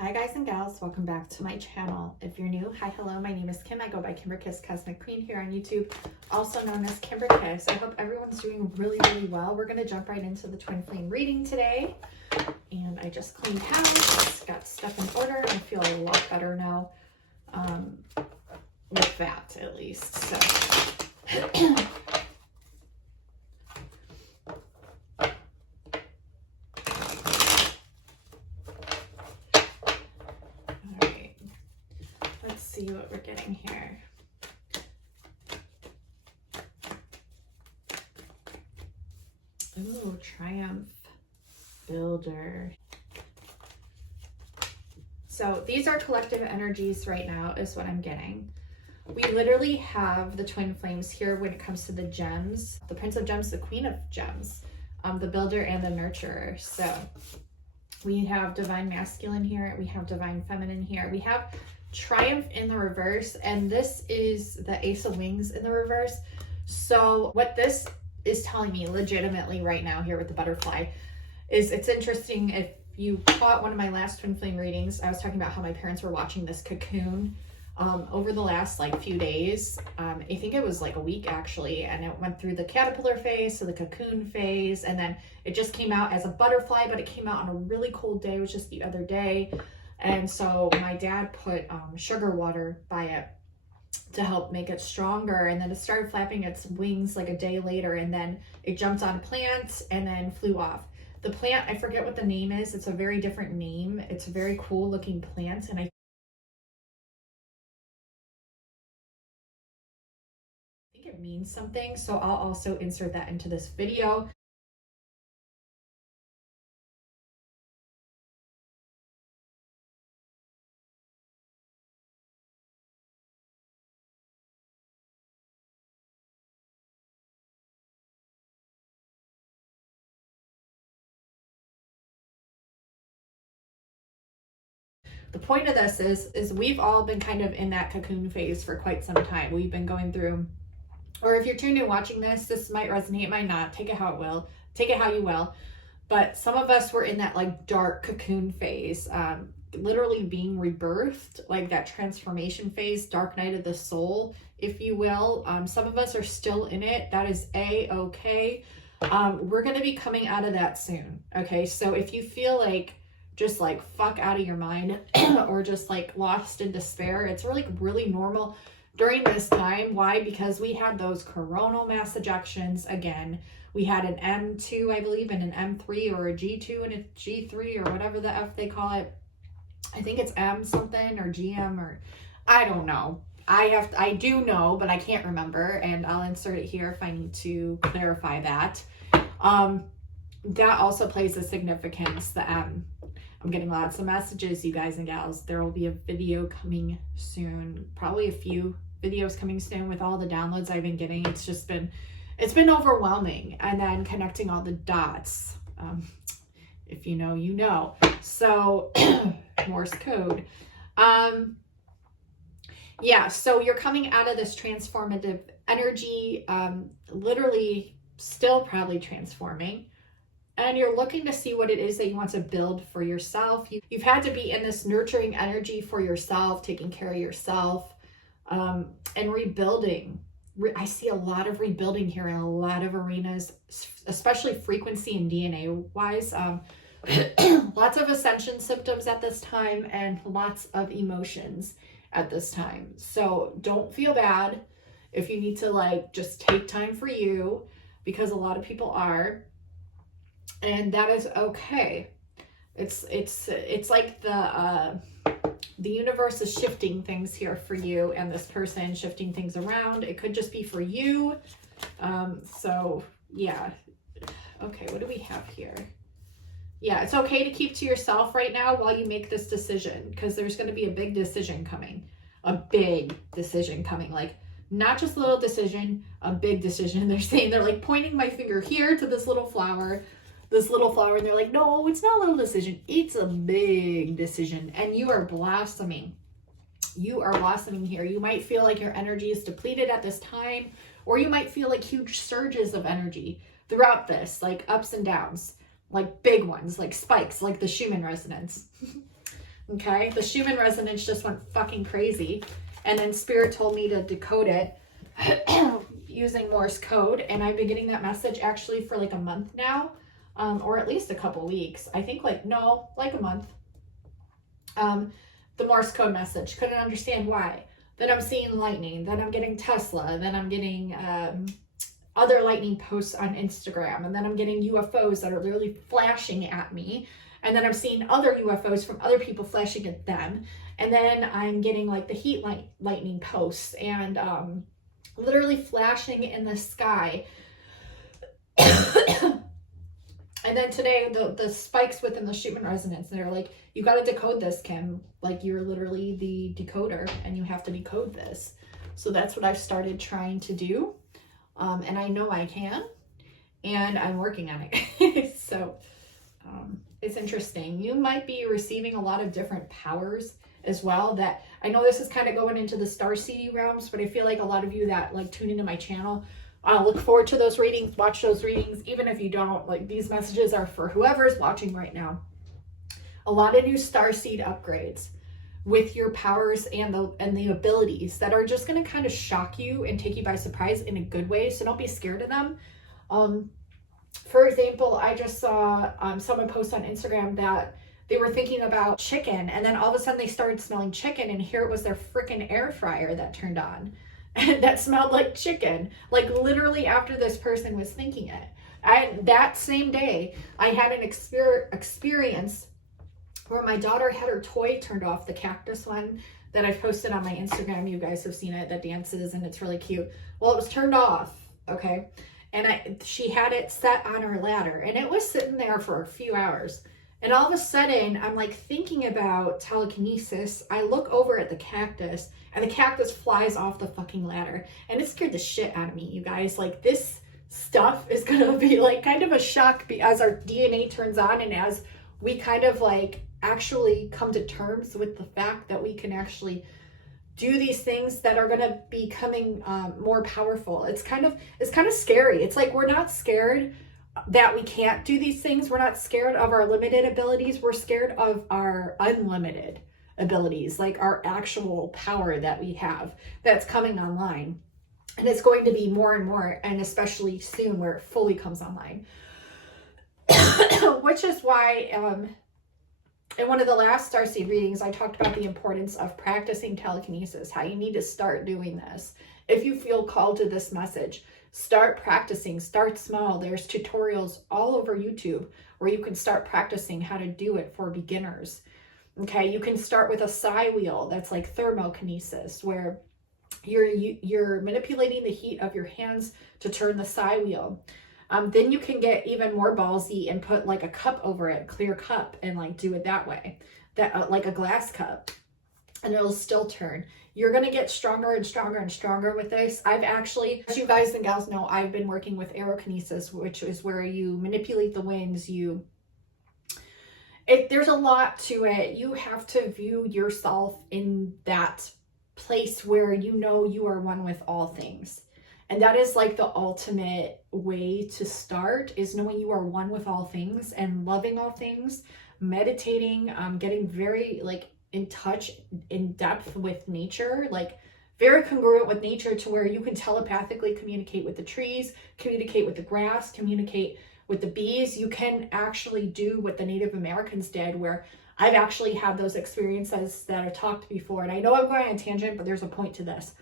Hi guys and gals, welcome back to my channel. If you're new, hi, hello, my name is Kim. I go by Kimberkiss Cosmic Queen here on YouTube, also known as Kimberkiss. I hope everyone's doing really well. We're going to jump right into the Twin Flame reading today. And I just cleaned house, got stuff in order, and I feel a lot better now, with that at least. So see what we're getting here. Ooh, Triumph Builder. So these are collective energies right now is what I'm getting. We literally have the twin flames here when it comes to the gems. The Prince of Gems, the Queen of Gems, the Builder and the Nurturer. So we have Divine Masculine here. We have Divine Feminine here. We have Triumph in the reverse, and this is the Ace of Wings in the reverse. So what this is telling me legitimately right now here with the butterfly is, it's interesting. If you caught one of my last twin flame readings, I was talking about how my parents were watching this cocoon over the last few days. I think it was like a week actually, and it went through the caterpillar phase to the cocoon phase, and then it just came out as a butterfly, but it came out on a really cold day. It was just the other day. And so my dad put sugar water by it to help make it stronger. And then it started flapping its wings like a day later. And then it jumped on a plant and then flew off. The plant, I forget what the name is. It's a very different name. It's a very cool looking plant. And I think it means something. So I'll also insert that into this video. The point of this is we've all been kind of in that cocoon phase for quite some time. We've been going through, or if you're tuned in watching this might resonate, it might not. Take it how it will. Take it how you will. But some of us were in that dark cocoon phase, literally being rebirthed, like that transformation phase, dark night of the soul, if you will. Some of us are still in it. That is A-okay. We're going to be coming out of that soon. Okay, so if you feel just fuck out of your mind or just lost in despair, it's really normal during this time. Why? Because we had those coronal mass ejections again. We had an M2, I believe, and an M3, or a G2 and a G3, or whatever the F they call it. I think it's M something or GM, or I don't know. I do know, but I can't remember, and I'll insert it here if I need to clarify that. That also plays a significance, the M. I'm getting lots of messages, you guys and gals. There will be a video coming soon, probably a few videos coming soon with all the downloads I've been getting. It's been overwhelming, and then connecting all the dots. If you know, you know. So Morse code. Yeah, so you're coming out of this transformative energy, literally still probably transforming. And you're looking to see what it is that you want to build for yourself. You've had to be in this nurturing energy for yourself, taking care of yourself, and rebuilding. I see a lot of rebuilding here in a lot of arenas, especially frequency and DNA wise. Lots of ascension symptoms at this time, and lots of emotions at this time. So don't feel bad if you need to just take time for you, because a lot of people are. And that is okay. It's like the universe is shifting things here for you, and this person shifting things around. It could just be for you. So yeah. Okay, what do we have here? Yeah, it's okay to keep to yourself right now while you make this decision, because there's going to be a big decision coming. A big decision coming. Not just a little decision, a big decision. They're pointing my finger here to this little flower, and they're like, no, it's not a little decision, it's a big decision. And you are blossoming. You are blossoming here. You might feel like your energy is depleted at this time, or you might feel huge surges of energy throughout this, ups and downs, big ones, spikes, the Schumann resonance. Okay, the Schumann resonance just went fucking crazy. And then Spirit told me to decode it using Morse code. And I've been getting that message actually for like a month now, or at least a couple weeks. I think like a month. The Morse code message. Couldn't understand why. Then I'm seeing lightning. Then I'm getting Tesla. Then I'm getting other lightning posts on Instagram. And then I'm getting UFOs that are literally flashing at me. And then I'm seeing other UFOs from other people flashing at them. And then I'm getting like the heat lightning posts and literally flashing in the sky. And then today, the spikes within the Schumann resonance, they're like, you got to decode this, Kim. Like, you're literally the decoder and you have to decode this. So that's what I've started trying to do. And I know I can. And I'm working on it. So it's interesting. You might be receiving a lot of different powers as well. That I know this is kind of going into the starseedy realms, but I feel like a lot of you that like tune into my channel, I'll look forward to those readings, watch those readings, even if you don't. Like, these messages are for whoever's watching right now. A lot of new starseed upgrades with your powers and the abilities that are just going to kind of shock you and take you by surprise in a good way. So don't be scared of them. For example, I just saw someone post on Instagram that they were thinking about chicken, and then all of a sudden they started smelling chicken, and here it was their freaking air fryer that turned on. That smelled like chicken, like literally after this person was thinking it. That same day, I had an experience where my daughter had her toy turned off, the cactus one that I've posted on my Instagram. You guys have seen it, that dances, and it's really cute. Well, it was turned off, okay? And she had it set on her ladder, and it was sitting there for a few hours. And all of a sudden, I'm like thinking about telekinesis. I look over at the cactus, and the cactus flies off the fucking ladder. And it scared the shit out of me, you guys. Like, this stuff is going to be like kind of a shock as our DNA turns on, and as we kind of like actually come to terms with the fact that we can actually do these things that are going to be becoming more powerful. It's kind of scary. It's like, we're not scared that we can't do these things. We're not scared of our limited abilities. We're scared of our unlimited abilities, like our actual power that we have that's coming online. And it's going to be more and more, and especially soon where it fully comes online. Which is why in one of the last starseed readings, I talked about the importance of practicing telekinesis, how you need to start doing this. If you feel called to this message, start practicing, start small. There's tutorials all over YouTube where you can start practicing how to do it for beginners. Okay, you can start with a psi wheel that's like thermokinesis, where you're manipulating the heat of your hands to turn the psi wheel. Then you can get even more ballsy and put like a cup over it, clear cup, and like do it that way, that like a glass cup, and it'll still turn. You're going to get stronger and stronger and stronger with this. I've actually, as you guys and gals know, I've been working with aerokinesis, which is where you manipulate the winds. There's a lot to it. You have to view yourself in that place where you know you are one with all things. And that is like the ultimate way to start, is knowing you are one with all things and loving all things, meditating, getting very like in touch, in depth with nature, like very congruent with nature, to where you can telepathically communicate with the trees, communicate with the grass, communicate with the bees. You can actually do what the Native Americans did, where I've actually had those experiences that I've talked before. And I know I'm going on a tangent, but there's a point to this,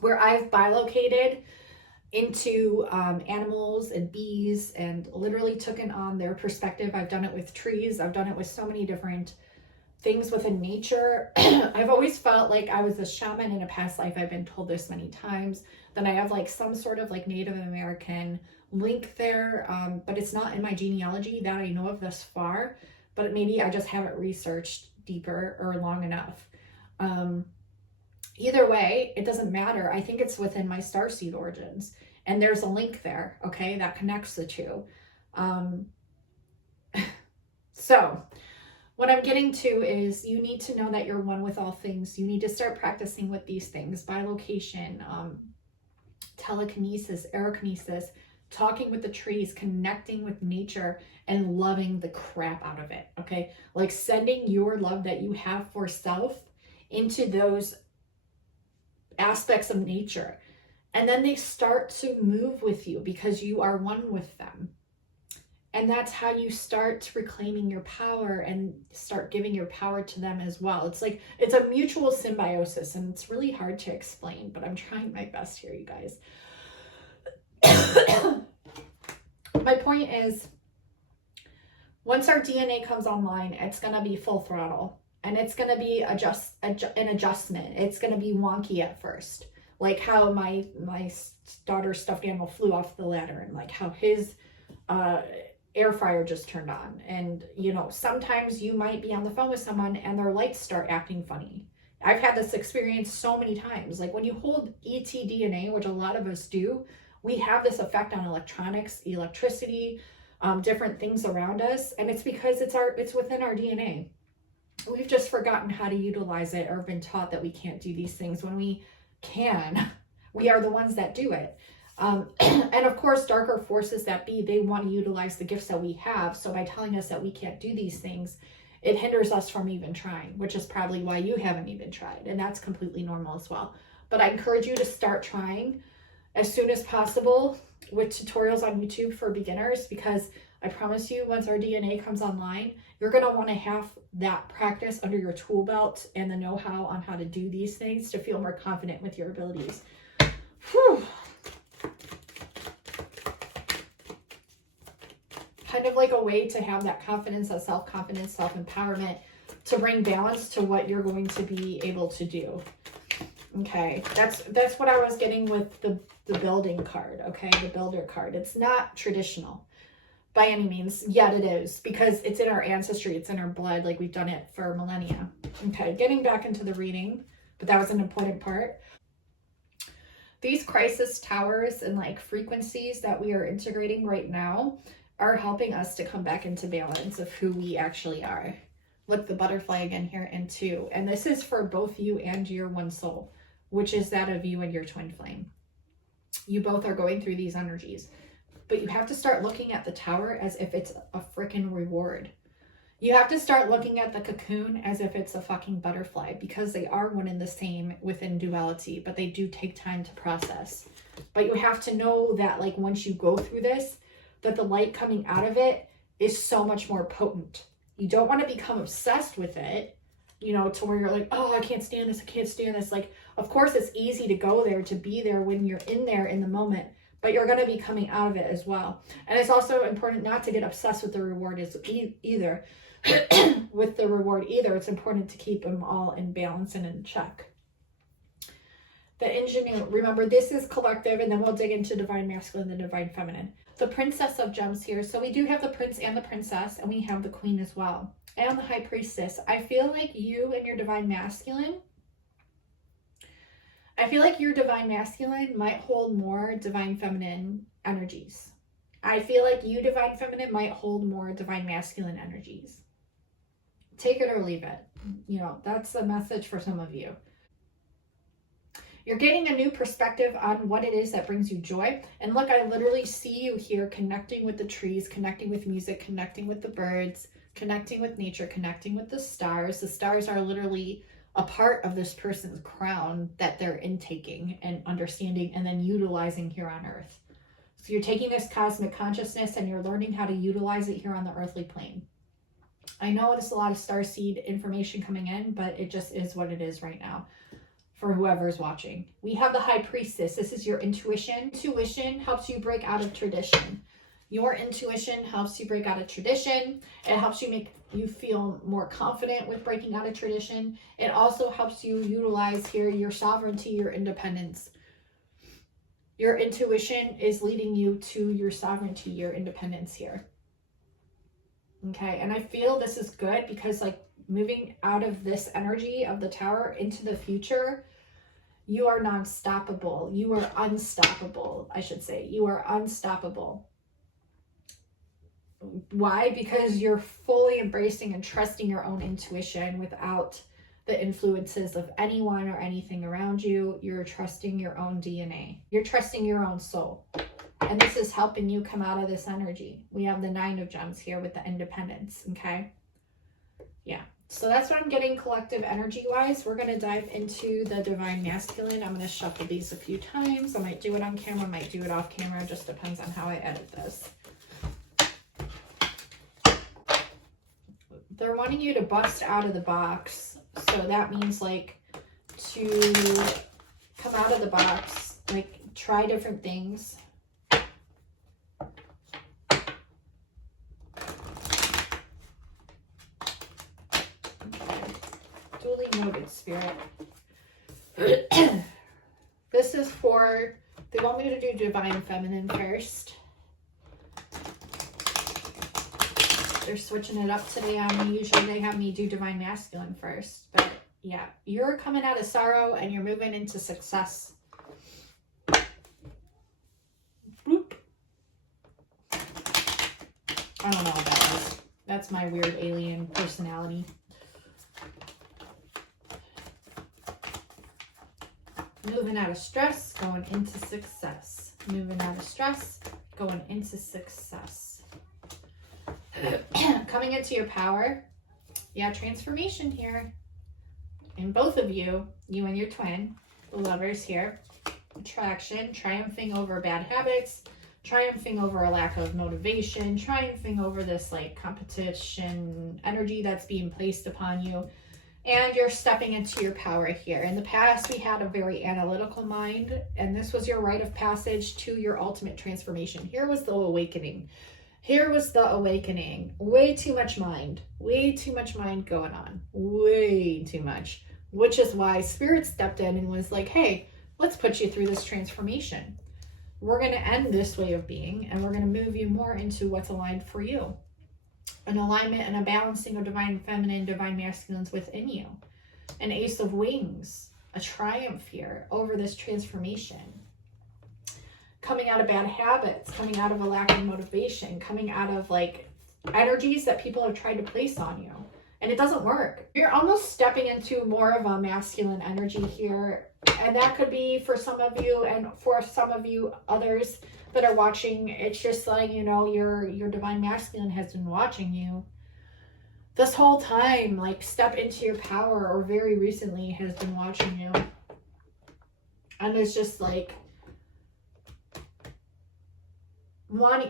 where I've bilocated into animals and bees and literally taken on their perspective. I've done it with trees. I've done it with so many different things within nature. I've always felt like I was a shaman in a past life. I've been told this many times. Then I have like some sort of like Native American link there, but it's not in my genealogy that I know of thus far, but maybe I just haven't researched deeper or long enough. Either way, it doesn't matter. I think it's within my starseed origins, and there's a link there, okay, that connects the two. So what I'm getting to is, you need to know that you're one with all things. You need to start practicing with these things: bilocation, telekinesis, aerokinesis, talking with the trees, connecting with nature, and loving the crap out of it, okay? Like sending your love that you have for self into those aspects of nature. And then they start to move with you because you are one with them. And that's how you start reclaiming your power and start giving your power to them as well. It's like, it's a mutual symbiosis, and it's really hard to explain, but I'm trying my best here, you guys. My point is, once our DNA comes online, it's going to be full throttle, and it's going to be an adjustment. It's going to be wonky at first. Like how my daughter's stuffed animal flew off the ladder, and like how his air fryer just turned on. And you know, sometimes you might be on the phone with someone and their lights start acting funny. I've had this experience so many times. Like when you hold ET DNA, which a lot of us do, we have this effect on electronics, electricity, different things around us, and it's because it's within our DNA. We've just forgotten how to utilize it, or been taught that we can't do these things when we can. We are the ones that do it. And of course, darker forces that be, they want to utilize the gifts that we have. So by telling us that we can't do these things, it hinders us from even trying, which is probably why you haven't even tried. And that's completely normal as well. But I encourage you to start trying as soon as possible with tutorials on YouTube for beginners, because I promise you, once our DNA comes online, you're going to want to have that practice under your tool belt and the know-how on how to do these things to feel more confident with your abilities. Whew. Kind of like a way to have that confidence, that self-confidence, self-empowerment, to bring balance to what you're going to be able to do. Okay, that's what I was getting with the building card, okay, the builder card. It's not traditional by any means, yet it is, because it's in our ancestry, it's in our blood, like we've done it for millennia. Okay, getting back into the reading, but that was an important part. These crisis towers and like frequencies that we are integrating right now are helping us to come back into balance of who we actually are. Look, the butterfly again here in 2. And this is for both you and your one soul, which is that of you and your twin flame. You both are going through these energies, but you have to start looking at the tower as if it's a freaking reward. You have to start looking at the cocoon as if it's a fucking butterfly, because they are one and the same within duality, but they do take time to process. But you have to know that like once you go through this, that the light coming out of it is so much more potent. You don't want to become obsessed with it, you know, to where you're like, oh, I can't stand this, I can't stand this. Like, of course, it's easy to go there, to be there when you're in there in the moment, but you're going to be coming out of it as well. And it's also important not to get obsessed with the reward either. With the reward either, it's important to keep them all in balance and in check. The ingenue, remember, this is collective, and then we'll dig into divine masculine and divine feminine. The princess of gems here. So we do have the prince and the princess, and we have the queen as well. And the high priestess. I feel like you and your divine masculine, might hold more divine feminine energies. I feel like you, divine feminine, might hold more divine masculine energies. Take it or leave it. You know, that's the message for some of you. You're getting a new perspective on what it is that brings you joy. And look, I literally see you here connecting with the trees, connecting with music, connecting with the birds, connecting with nature, connecting with the stars. The stars are literally a part of this person's crown that they're intaking and understanding and then utilizing here on earth. So you're taking this cosmic consciousness and you're learning how to utilize it here on the earthly plane. I know there's a lot of starseed information coming in, but it just is what it is right now for whoever's watching. We have the high priestess. This is your intuition. Intuition helps you break out of tradition. Your intuition helps you break out of tradition. It helps you make you feel more confident with breaking out of tradition. It also helps you utilize here your sovereignty, your independence. Your intuition is leading you to your sovereignty, your independence here. Okay, and I feel this is good because like moving out of this energy of the tower into the future, you are non-stoppable. You are unstoppable, I should say. You are unstoppable. Why? Because you're fully embracing and trusting your own intuition without the influences of anyone or anything around you. You're trusting your own DNA. You're trusting your own soul. And this is helping you come out of this energy. We have the 9 of Gems here with the independence, okay? Yeah. So that's what I'm getting collective energy-wise. We're going to dive into the Divine Masculine. I'm going to shuffle these a few times. I might do it on camera, might do it off camera. It just depends on how I edit this. They're wanting you to bust out of the box. So that means like to come out of the box, like try different things. Duly noted, Spirit. This is for, they want me to do Divine Feminine first. They're switching it up today on me. Usually they have me do Divine Masculine first. But yeah, you're coming out of sorrow and you're moving into success. Boop. I don't know what that is. That's my weird alien personality. Moving out of stress, going into success. Moving out of stress, going into success. Coming into your power. Yeah, transformation here. In both of you, you and your twin, the Lovers here. Attraction, triumphing over bad habits, triumphing over a lack of motivation, triumphing over this like competition energy that's being placed upon you. And you're stepping into your power here. In the past, we had a very analytical mind, and this was your rite of passage to your ultimate transformation. Here was the awakening. Here was the awakening. Way too much mind. Way too much mind going on. Way too much. Which is why Spirit stepped in and was like, hey, let's put you through this transformation. We're going to end this way of being, and we're going to move you more into what's aligned for you. An alignment and a balancing of Divine Feminine, Divine Masculines within you. An Ace of Wings. A triumph here over this transformation. Coming out of bad habits, coming out of a lack of motivation, coming out of like energies that people have tried to place on you. And it doesn't work. You're almost stepping into more of a masculine energy here. And that could be for some of you, and for some of you others that are watching, it's just like, you know, your Divine Masculine has been watching you this whole time. Like, step into your power, or very recently has been watching you. And it's just like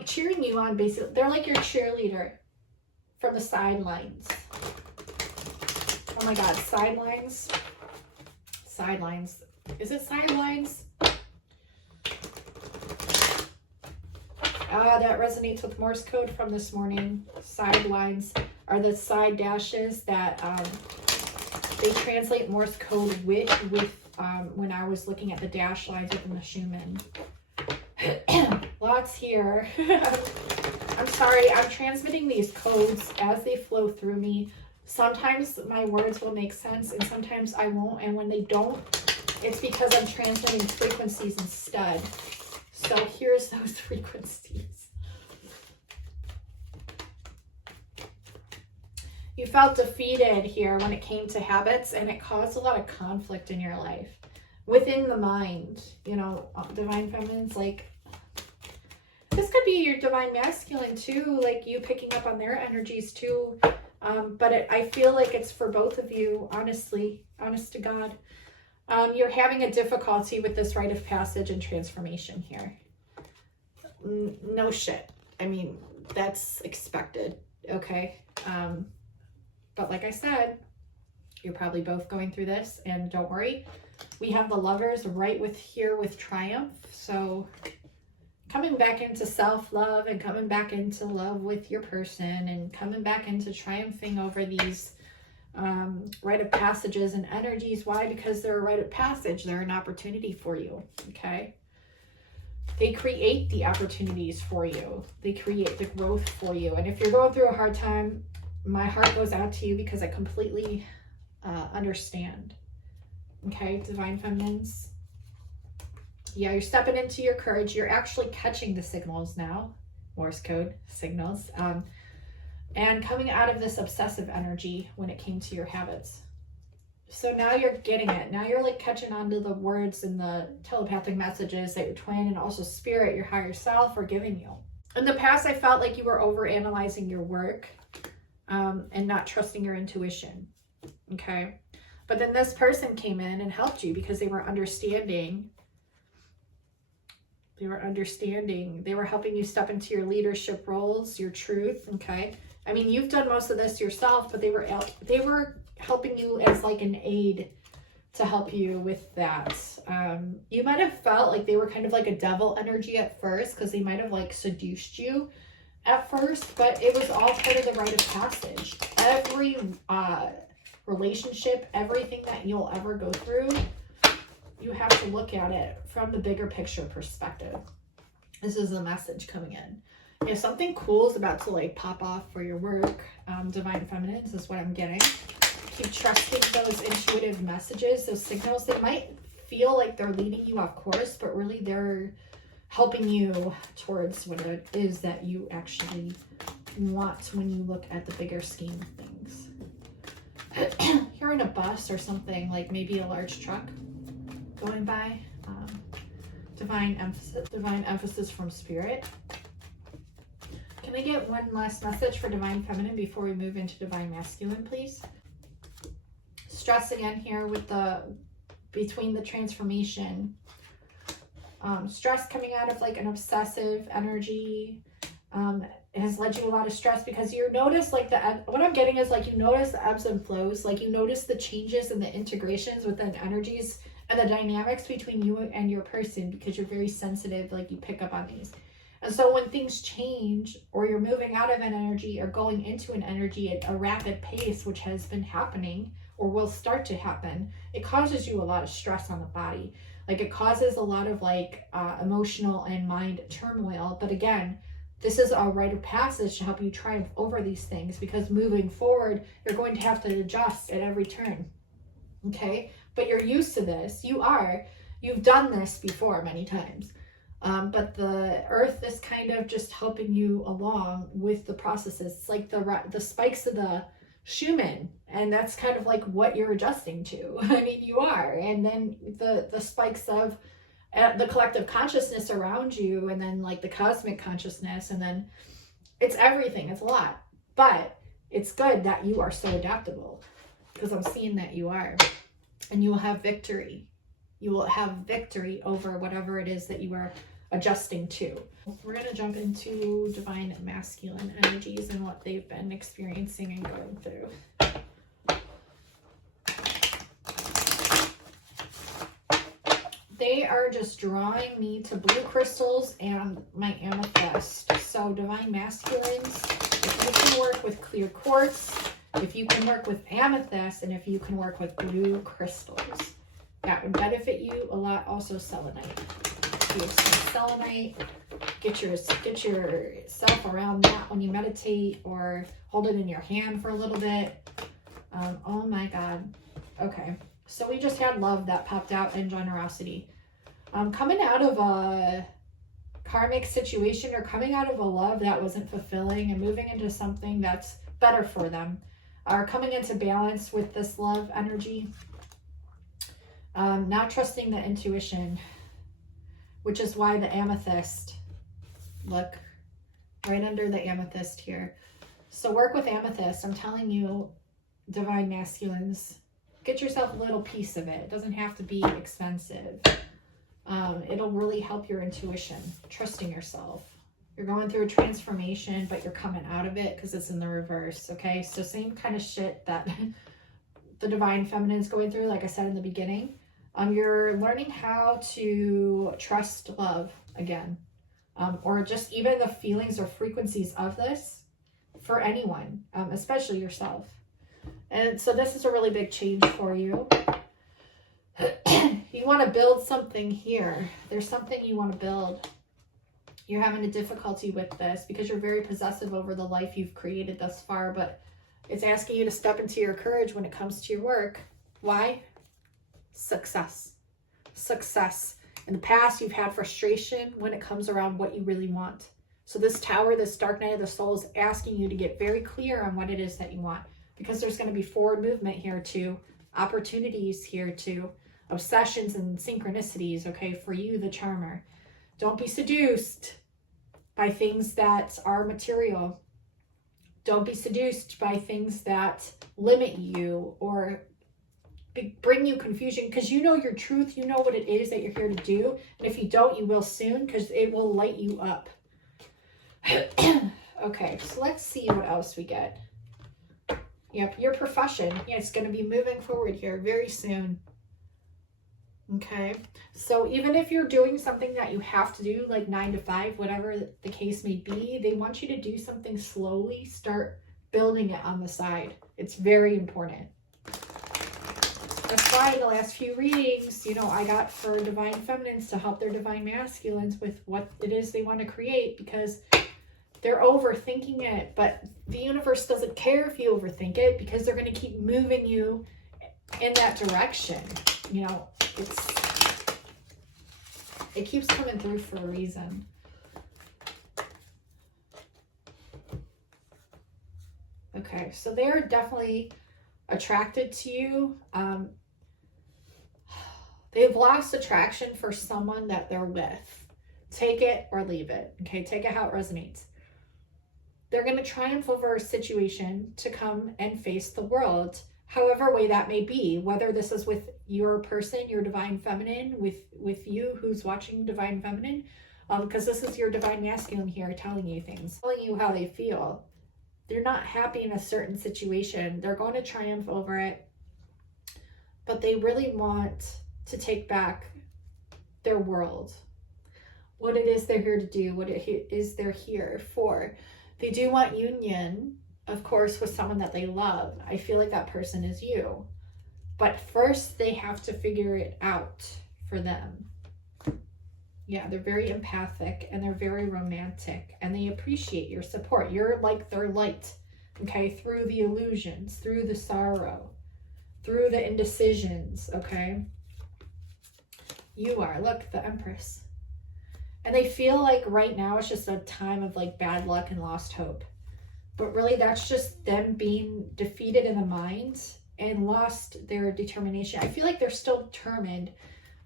cheering you on, basically. They're like your cheerleader from the sidelines. Oh my God, sidelines. Sidelines. Is it sidelines? That resonates with Morse code from this morning. Sidelines are the side dashes that they translate Morse code with when I was looking at the dash lines within the Schumann. Lots here. I'm sorry, I'm transmitting these codes as they flow through me. Sometimes my words will make sense and sometimes I won't. And when they don't, it's because I'm transmitting frequencies instead. So here's those frequencies. You felt defeated here when it came to habits, and it caused a lot of conflict in your life. Within the mind, you know, Divine Feminine's like, this could be your Divine Masculine too, like you picking up on their energies too. But I feel like it's for both of you, honestly, honest to God. You're having a difficulty with this rite of passage and transformation here. No shit. I mean, that's expected, okay? But like I said, you're probably both going through this, and don't worry. We have the Lovers right with Triumph, so coming back into self-love and coming back into love with your person and coming back into triumphing over these rite of passages and energies. Why? Because they're a rite of passage. They're an opportunity for you, okay? They create the opportunities for you. They create the growth for you. And if you're going through a hard time, my heart goes out to you because I completely understand. Okay, Divine Feminines. Yeah, you're stepping into your courage. You're actually catching the signals now. Morse code signals. And coming out of this obsessive energy when it came to your habits. So now you're getting it. Now you're like catching on to the words and the telepathic messages that your twin and also spirit, your higher self, are giving you. In the past, I felt like you were overanalyzing your work and not trusting your intuition. Okay. But then this person came in and helped you because they were understanding. They were understanding. They were helping you step into your leadership roles, your truth. Okay. I mean, you've done most of this yourself, but they were helping you as like an aid to help you with that. You might have felt like they were kind of like a devil energy at first because they might have like seduced you at first, but it was all part of the rite of passage. Every relationship, everything that you'll ever go through, you have to look at it from the bigger picture perspective. This is the message coming in. If something cool is about to like pop off for your work, divine feminines is what I'm getting. Keep trusting those intuitive messages, those signals. They might feel like they're leading you off course, but really they're helping you towards what it is that you actually want when you look at the bigger scheme of things. You're in a bus or something, like maybe a large truck going by. Divine emphasis from spirit. Can I get one last message for divine feminine before we move into divine masculine, please? Stress again here with between the transformation. Stress coming out of like an obsessive energy has led you a lot of stress because you notice like what I'm getting is like you notice the ebbs and flows, like you notice the changes and the integrations within energies and the dynamics between you and your person because you're very sensitive, like you pick up on these. And so when things change or you're moving out of an energy or going into an energy at a rapid pace, which has been happening or will start to happen, it causes you a lot of stress on the body. Like it causes a lot of like emotional and mind turmoil. But again, this is a rite of passage to help you triumph over these things because moving forward, you're going to have to adjust at every turn. Okay? But you're used to this. You've done this before many times. But the earth is kind of just helping you along with the processes. It's like the spikes of the Schumann, and that's kind of like what you're adjusting to. I mean, you are. And then the spikes of the collective consciousness around you, and then like the cosmic consciousness, and then it's everything. It's a lot. But it's good that you are so adaptable because I'm seeing that you are. And you will have victory. You will have victory over whatever it is that you are adjusting to. We're going to jump into divine masculine energies and what they've been experiencing and going through. They are just drawing me to blue crystals and my amethyst. So divine masculines, if you can work with clear quartz, if you can work with amethyst, and if you can work with blue crystals, that would benefit you a lot. Also selenite. If you have some selenite, get yourself around that when you meditate or hold it in your hand for a little bit. Oh my God. Okay. So we just had love that popped out and generosity. Coming out of a karmic situation or coming out of a love that wasn't fulfilling and moving into something that's better for them, are coming into balance with this love energy. Not trusting the intuition, which is why the amethyst, look, right under the amethyst here. So work with amethyst. I'm telling you, divine masculines, get yourself a little piece of it. It doesn't have to be expensive. It'll really help your intuition, trusting yourself. You're going through a transformation, but you're coming out of it because it's in the reverse, okay? So same kind of shit that the divine feminine is going through, like I said in the beginning. You're learning how to trust love again, or just even the feelings or frequencies of this for anyone, especially yourself. And so this is a really big change for you. You want to build something here. There's something you want to build. You're having a difficulty with this because you're very possessive over the life you've created thus far, but it's asking you to step into your courage when it comes to your work. Why? Success. Success. In the past, you've had frustration when it comes around what you really want. So this tower, this dark night of the soul, is asking you to get very clear on what it is that you want, because there's going to be forward movement here too. opportunities here too, obsessions and synchronicities, okay, for you, the charmer. Don't be seduced by things that are material. Don't be seduced by things that limit you or bring you confusion, because you know your truth. You know what it is that you're here to do. And if you don't, you will soon, because it will light you up. Okay, so let's see what else we get. Yep, your profession. Yeah, it's going to be moving forward here very soon. Okay, so even if you're doing something that you have to do, like 9 to 5, whatever the case may be, they want you to do something slowly. Start building it on the side. It's very important. That's why in the last few readings, you know, I got for divine feminines to help their divine masculines with what it is they want to create, because they're overthinking it. But the universe doesn't care if you overthink it, because they're going to keep moving you in that direction. You know, it keeps coming through for a reason. Okay, so they're definitely attracted to you. They've lost attraction for someone that they're with. Take it or leave it. Okay, take it how it resonates. They're going to triumph over a situation to come and face the world, however way that may be, whether this is with your person, your divine feminine, with you who's watching divine feminine, because this is your divine masculine here telling you things, telling you how they feel. They're not happy in a certain situation. They're going to triumph over it, but they really want to take back their world, what it is they're here to do, what it is they're here for. They do want union, of course, with someone that they love. I feel like that person is you. But first, they have to figure it out for them. Yeah, they're very empathic and they're very romantic, and they appreciate your support. You're like their light, okay, through the illusions, through the sorrow, through the indecisions, okay? You are, look, the Empress. And they feel like right now it's just a time of like bad luck and lost hope. But really that's just them being defeated in the mind and lost their determination. I feel like they're still determined,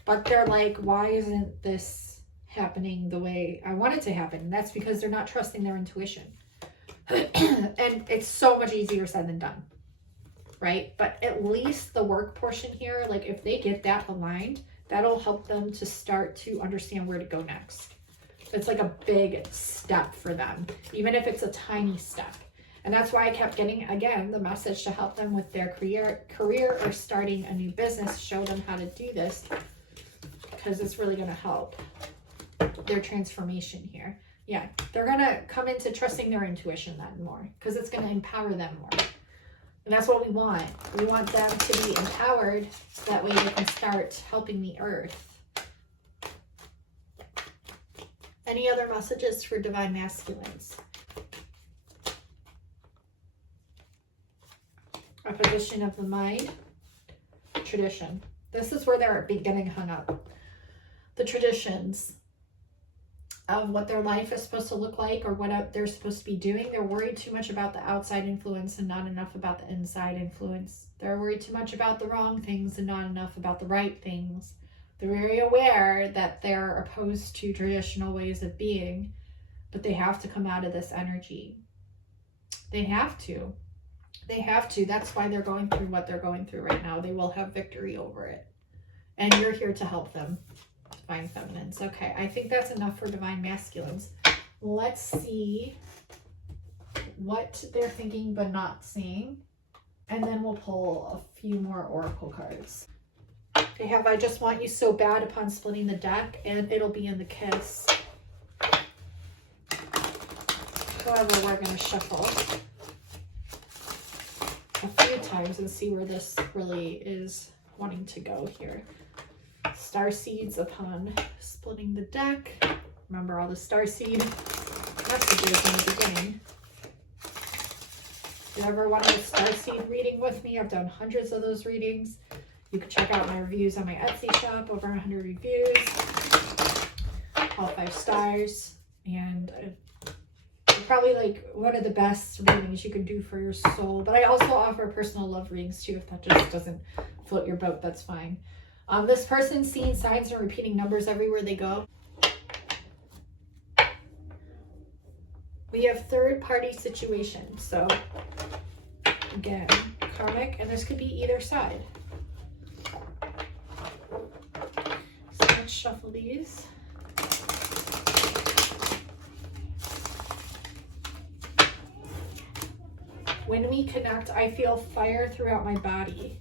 but they're like, why isn't this happening the way I want it to happen? And that's because they're not trusting their intuition. And it's so much easier said than done, right? But at least the work portion here, like if they get that aligned, that'll help them to start to understand where to go next. It's like a big step for them, even if it's a tiny step. And that's why I kept getting, again, the message to help them with their career or starting a new business, show them how to do this, because it's really going to help their transformation here. Yeah, they're going to come into trusting their intuition then more, because it's going to empower them more. And that's what we want. We want them to be empowered so that way they can start helping the earth. Any other messages for divine masculines? Opposition of the mind. Tradition. This is where they're getting hung up. The traditions of what their life is supposed to look like or what they're supposed to be doing. They're worried too much about the outside influence and not enough about the inside influence. They're worried too much about the wrong things and not enough about the right things. They're very aware that they're opposed to traditional ways of being, but they have to come out of this energy. They have to. They have to. That's why they're going through what they're going through right now. They will have victory over it. And you're here to help them. Divine feminines. Okay, I think that's enough for divine masculines. Let's see what they're thinking but not seeing. And then we'll pull a few more oracle cards. They have I just want you so bad upon splitting the deck, and it'll be in the kiss. However, we're going to shuffle a few times and see where this really is wanting to go here. Star seeds upon splitting the deck. Remember all the star seed messages in the beginning. If you ever wanted a star seed reading with me, I've done hundreds of those readings. You can check out my reviews on my Etsy shop, over 100 reviews, all 5 stars, and you'll probably like one of the best readings you can do for your soul. But I also offer personal love readings too. If that just doesn't float your boat, that's fine. This person's seeing signs and repeating numbers everywhere they go. We have third party situations. So again, karmic, and this could be either side. So let's shuffle these. When we connect, I feel fire throughout my body.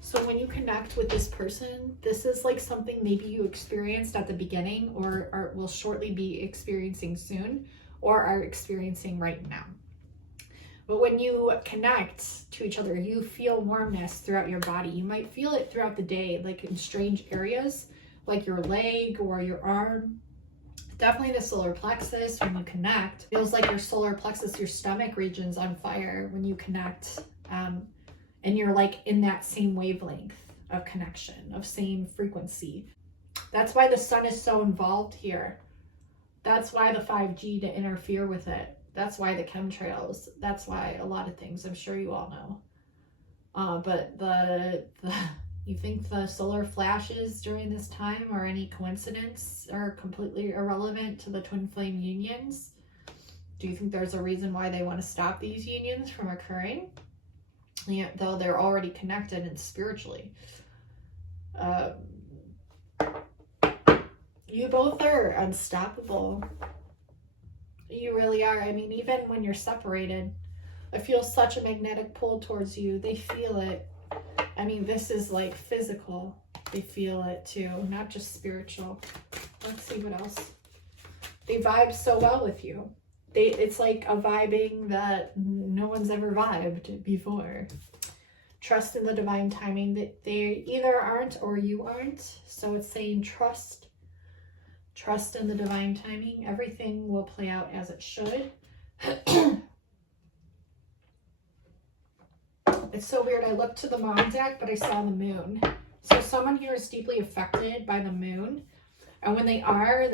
So when you connect with this person, this is like something maybe you experienced at the beginning or will shortly be experiencing soon or are experiencing right now. But when you connect to each other, you feel warmness throughout your body. You might feel it throughout the day, like in strange areas, like your leg or your arm. Definitely the solar plexus, when you connect, feels like your solar plexus, your stomach region's on fire when you connect. And you're like in that same wavelength of connection, of same frequency. That's why the sun is so involved here. That's why the 5G to interfere with it. That's why the chemtrails. That's why a lot of things, I'm sure you all know. But you think the solar flashes during this time are any coincidence or completely irrelevant to the twin flame unions? Do you think there's a reason why they want to stop these unions from occurring? Yeah, though they're already connected and spiritually. You both are unstoppable. You really are. I mean, even when you're separated, I feel such a magnetic pull towards you. They feel it. I mean, this is like physical. They feel it too, not just spiritual. Let's see what else. They vibe so well with you. It's like a vibing that no one's ever vibed before. Trust in the divine timing. That they either aren't or you aren't. So it's saying trust in the divine timing. Everything will play out as it should. It's so weird. I looked to the mom deck, but I saw the moon. So someone here is deeply affected by the moon. And when they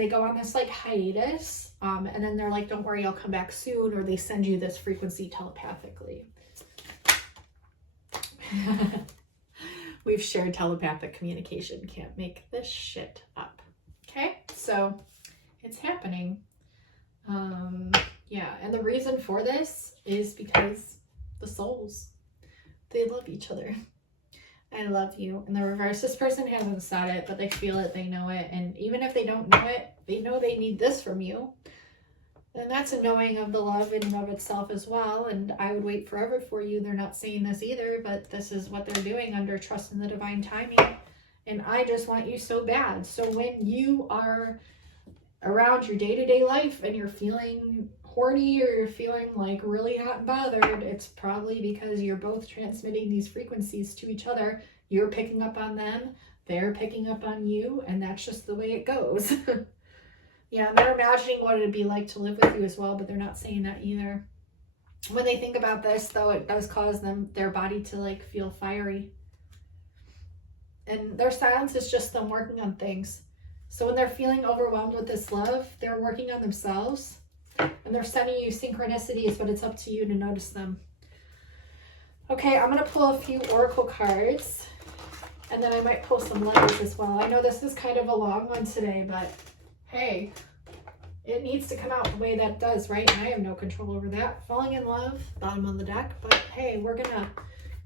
go on this like hiatus. And then they're like, don't worry, I'll come back soon. Or they send you this frequency telepathically. We've shared telepathic communication. Can't make this shit up. Okay, so it's happening. Yeah, and the reason for this is because the souls, they love each other. I love you. In the reverse, this person hasn't said it, but they feel it, they know it. And even if they don't know it, they know they need this from you. And that's a knowing of the love in and of itself as well. And I would wait forever for you. They're not saying this either, but this is what they're doing under trust in the divine timing. And I just want you so bad. So when you are around your day-to-day life and you're feeling horny or you're feeling like really hot and bothered, it's probably because you're both transmitting these frequencies to each other. You're picking up on them, they're picking up on you, and that's just the way it goes. Yeah, and they're imagining what it'd be like to live with you as well, but they're not saying that either. When they think about this, though, it does cause their body to like feel fiery. And their silence is just them working on things. So when they're feeling overwhelmed with this love, they're working on themselves. And they're sending you synchronicities, but it's up to you to notice them. Okay, I'm going to pull a few oracle cards. And then I might pull some letters as well. I know this is kind of a long one today, but hey, it needs to come out the way that does, right? And I have no control over that. Falling in love, bottom of the deck. But hey, we're going to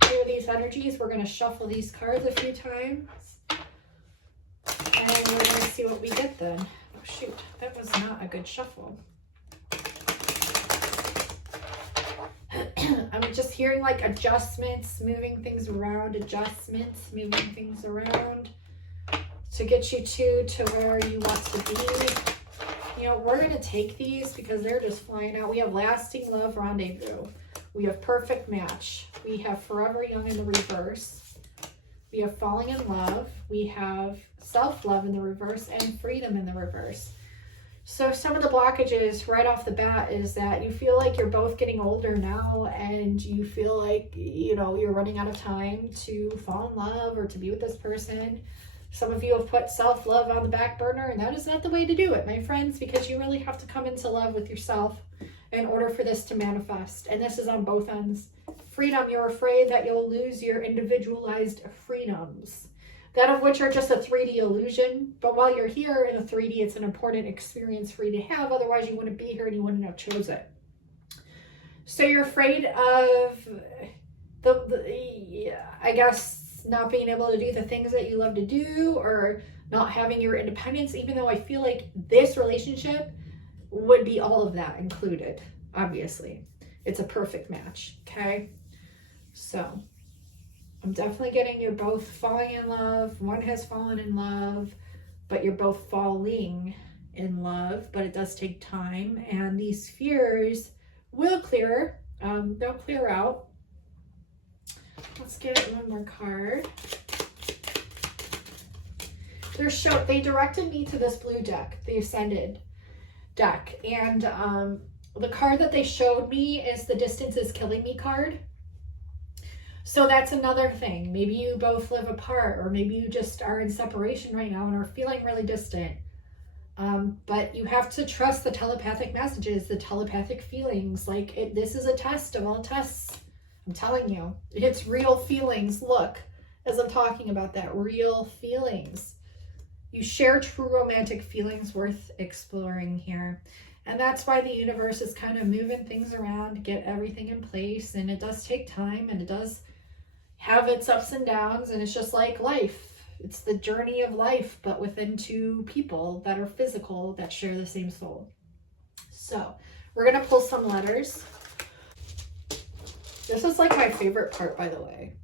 play with these energies. We're going to shuffle these cards a few times. And we're going to see what we get then. Oh, shoot. That was not a good shuffle. I'm just hearing like adjustments, moving things around, adjustments, moving things around to get you to where you want to be. You know, we're going to take these because they're just flying out. We have lasting love, rendezvous. We have perfect match. We have forever young in the reverse. We have falling in love. We have self-love in the reverse and freedom in the reverse. So some of the blockages right off the bat is that you feel like you're both getting older now and you feel like, you know, you're running out of time to fall in love or to be with this person. Some of you have put self-love on the back burner, and that is not the way to do it, my friends, because you really have to come into love with yourself in order for this to manifest. And this is on both ends. Freedom, you're afraid that you'll lose your individualized freedoms, that of which are just a 3D illusion. But while you're here in the 3D, it's an important experience for you to have. Otherwise, you wouldn't be here and you wouldn't have chose it. So you're afraid of I guess, not being able to do the things that you love to do, or not having your independence, even though I feel like this relationship would be all of that included. Obviously, it's a perfect match. Okay. So I'm definitely getting you're both falling in love. One has fallen in love, but you're both falling in love, but it does take time, and these fears will clear. They'll clear out. Let's get one more card. They directed me to this blue deck, the Ascended deck, and the card that they showed me is the Distance is Killing Me card. So that's another thing. Maybe you both live apart, or maybe you just are in separation right now and are feeling really distant. But you have to trust the telepathic messages, the telepathic feelings. Like, this is a test of all tests. I'm telling you, it's real feelings. Look, as I'm talking about that, real feelings. You share true romantic feelings worth exploring here. And that's why the universe is kind of moving things around to get everything in place. And it does take time, and it does have its ups and downs. And it's just like life. It's the journey of life, but within two people that are physical, that share the same soul. So we're going to pull some letters. This is like my favorite part, by the way.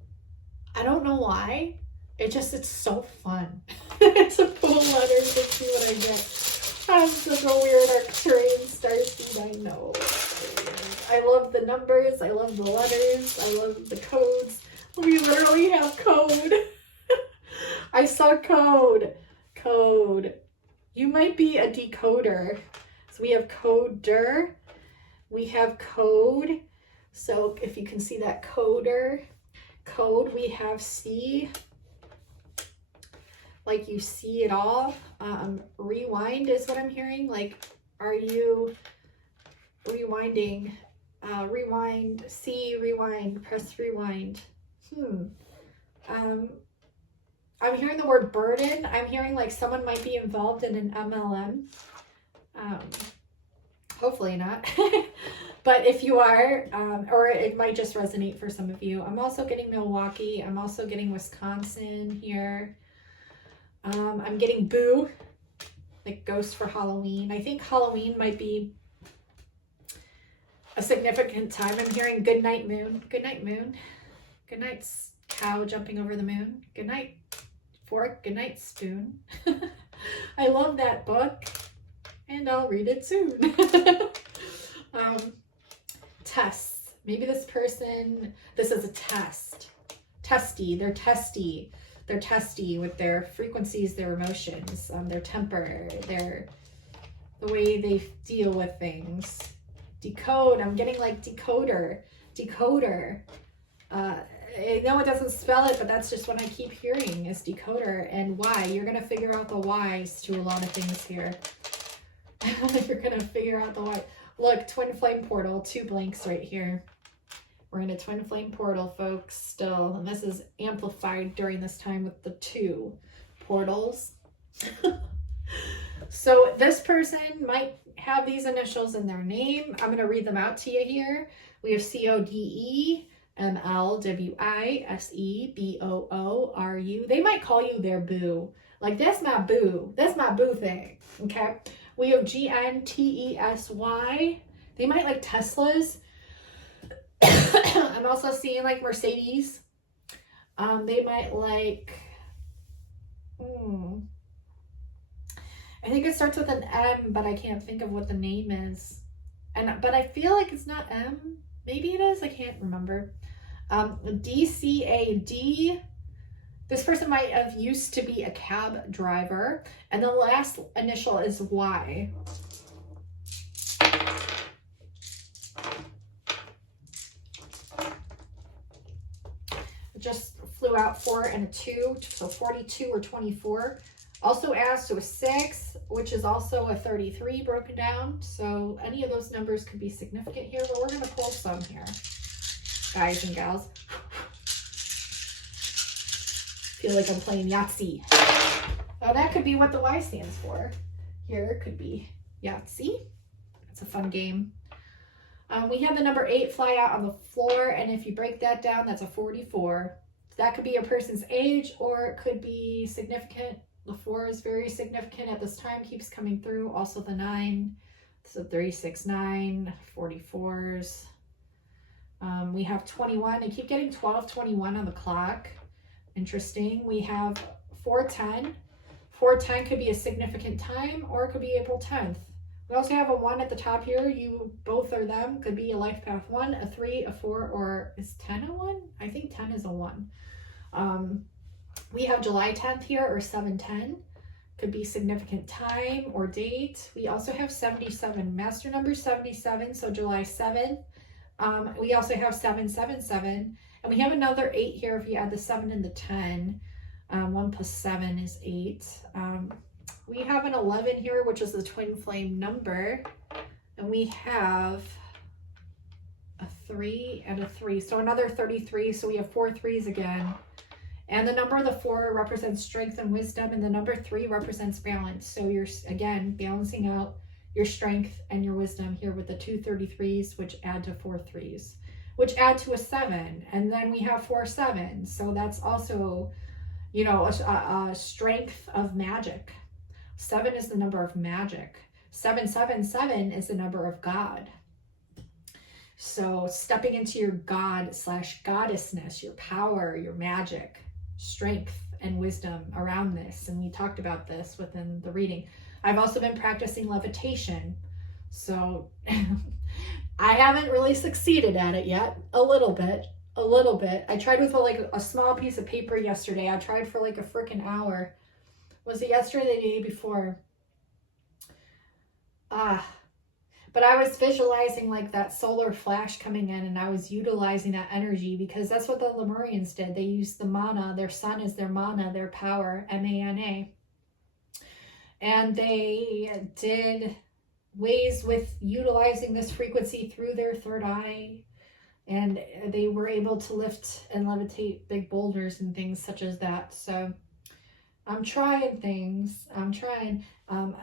I don't know why. It's so fun to pull letters and see what I get. I'm such a weird Arcturian starseed, I know. I love the numbers. I love the letters. I love the codes. We literally have code. I saw code. Code. You might be a decoder. So we have coder. We have code. So if you can see that coder, code, we have see, like you see it all. Rewind is what I'm hearing. Like, are you rewinding? Rewind, see, rewind, press rewind. I'm hearing the word burden. I'm hearing like someone might be involved in an MLM. Hopefully not. But if you are, or it might just resonate for some of you. I'm also getting Milwaukee. I'm also getting Wisconsin here. I'm getting Boo, like Ghost for Halloween. I think Halloween might be a significant time. I'm hearing Good Night Moon. Good night, Moon. Good night's cow jumping over the moon. Good night, fork. Good night, spoon. I love that book, and I'll read it soon. Tests. Maybe this is a test. Testy. They're testy. They're testy with their frequencies, their emotions, their temper, the way they deal with things. Decode. I'm getting like decoder. Decoder. I know it doesn't spell it, but that's just what I keep hearing is decoder. And why. You're going to figure out the whys to a lot of things here. You're going to figure out the why. Look, Twin Flame Portal, 2 blanks right here. We're in a Twin Flame Portal, folks, still. And this is amplified during this time with the 2 portals. So this person might have these initials in their name. I'm going to read them out to you here. We have CODEMLWISEBOORU. They might call you their boo. Like, that's my boo. That's my boo thing. Okay. We have GNTESY. They might like Teslas. I'm also seeing like Mercedes. They might like, I think it starts with an M, but I can't think of what the name is. But I feel like it's not M. Maybe it is. I can't remember. DCAD. This person might have used to be a cab driver. And the last initial is Y. It just flew out 4 and a 2. So 42 or 24. Also adds to a 6, which is also a 33 broken down. So any of those numbers could be significant here, but we're going to pull some here, guys and gals. Feel like I'm playing Yahtzee. Now that could be what the Y stands for. Here could be Yahtzee. It's a fun game. We have the number 8 fly out on the floor, and if you break that down, that's a 44. That could be a person's age, or it could be significant. The 4 is very significant at this time, keeps coming through. Also the 9, so 36, 9, 44s. We have 21. I keep getting 12, 21 on the clock. Interesting. We have 410. 410 could be a significant time, or it could be April 10th. We also have a 1 at the top here. You both are them. Could be a life path 1, a 3, a 4, or is 10 a 1? I think 10 is a 1. We have July 10th here, or 710. Could be significant time or date. We also have 77. Master number 77, so July 7th. We also have 777. And we have another 8 here if you add the 7 and the 10. 1 plus 7 is 8. We have an 11 here, which is the twin flame number. And we have a 3 and a 3. So another 33. So we have 4 3s again. And the number of the 4 represents strength and wisdom. And the number 3 represents balance. So you're, again, balancing out your strength and your wisdom here with the 2 33s, which add to 4 3s, which add to a 7. And then we have 4 7s. So that's also, you know, a strength of magic. 7 is the number of magic. 777 is the number of God. So stepping into your God/goddessness, your power, your magic, strength and wisdom around this. And we talked about this within the reading. I've also been practicing levitation. So I haven't really succeeded at it yet. A little bit. I tried with a small piece of paper yesterday. I tried for like a freaking hour. Was it yesterday or the day before? But I was visualizing like that solar flash coming in, and I was utilizing that energy because that's what the Lemurians did. They used the mana. Their sun is their mana, their power, M-A-N-A. And they did ways with utilizing this frequency through their third eye. And they were able to lift and levitate big boulders and things such as that. So I'm trying things.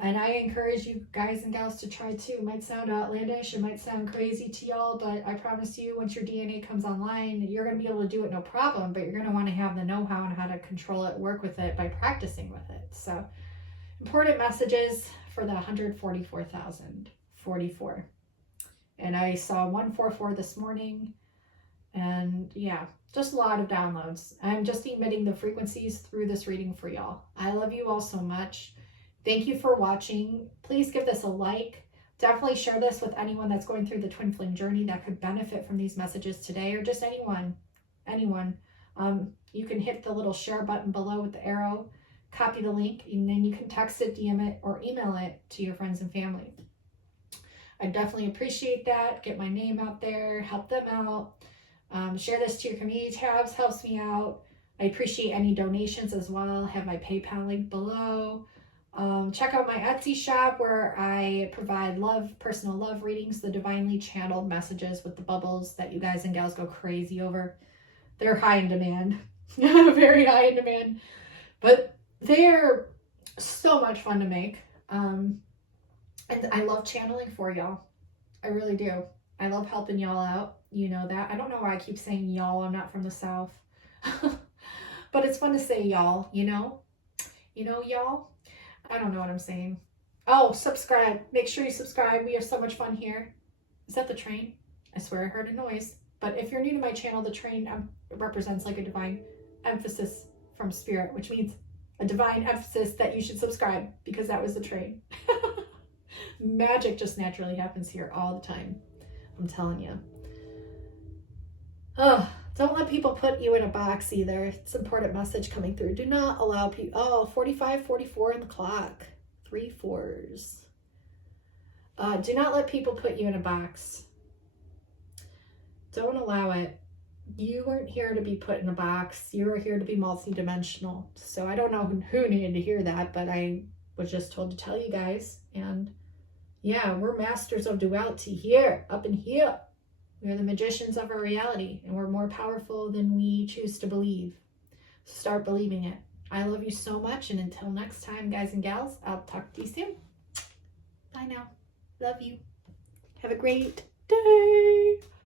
And I encourage you guys and gals to try too. It might sound outlandish. It might sound crazy to y'all, but I promise you, once your DNA comes online, you're going to be able to do it no problem, but you're going to want to have the know-how on how to control it, work with it by practicing with it. So important messages for the 144,044. And I saw 144 this morning. And yeah, just a lot of downloads. I'm just emitting the frequencies through this reading for y'all. I love you all so much. Thank you for watching. Please give this a like. Definitely share this with anyone that's going through the twin flame journey that could benefit from these messages today, or just anyone. You can hit the little share button below with the arrow, copy the link, and then you can text it, DM it, or email it to your friends and family. I definitely appreciate that. Get my name out there, help them out. Share this to your community tabs, helps me out. I appreciate any donations as well. I have my PayPal link below. Check out my Etsy shop where I provide personal love readings, the divinely channeled messages with the bubbles that you guys and gals go crazy over. They're high in demand, very high in demand, but they're so much fun to make. And I love channeling for y'all. I really do. I love helping y'all out. You know that. I don't know why I keep saying y'all. I'm not from the South. But it's fun to say y'all, you know? You know, y'all? I don't know what I'm saying. Oh, subscribe. Make sure you subscribe. We have so much fun here. Is that the train? I swear I heard a noise. But if you're new to my channel, the train represents like a divine emphasis from spirit, which means a divine emphasis that you should subscribe, because that was the train. Magic just naturally happens here all the time. I'm telling you. Oh, don't let people put you in a box either. It's an important message coming through. Do not allow people. Oh, 45, 44 in the clock. 3 4s. Do not let people put you in a box. Don't allow it. you weren't here to be put in a box. You were here to be multidimensional. So I don't know who needed to hear that, but I was just told to tell you guys. And yeah, we're masters of duality here, up in here. We're the magicians of our reality, and we're more powerful than we choose to believe. So start believing it. I love you so much, and until next time, guys and gals, I'll talk to you soon. Bye now. Love you. Have a great day.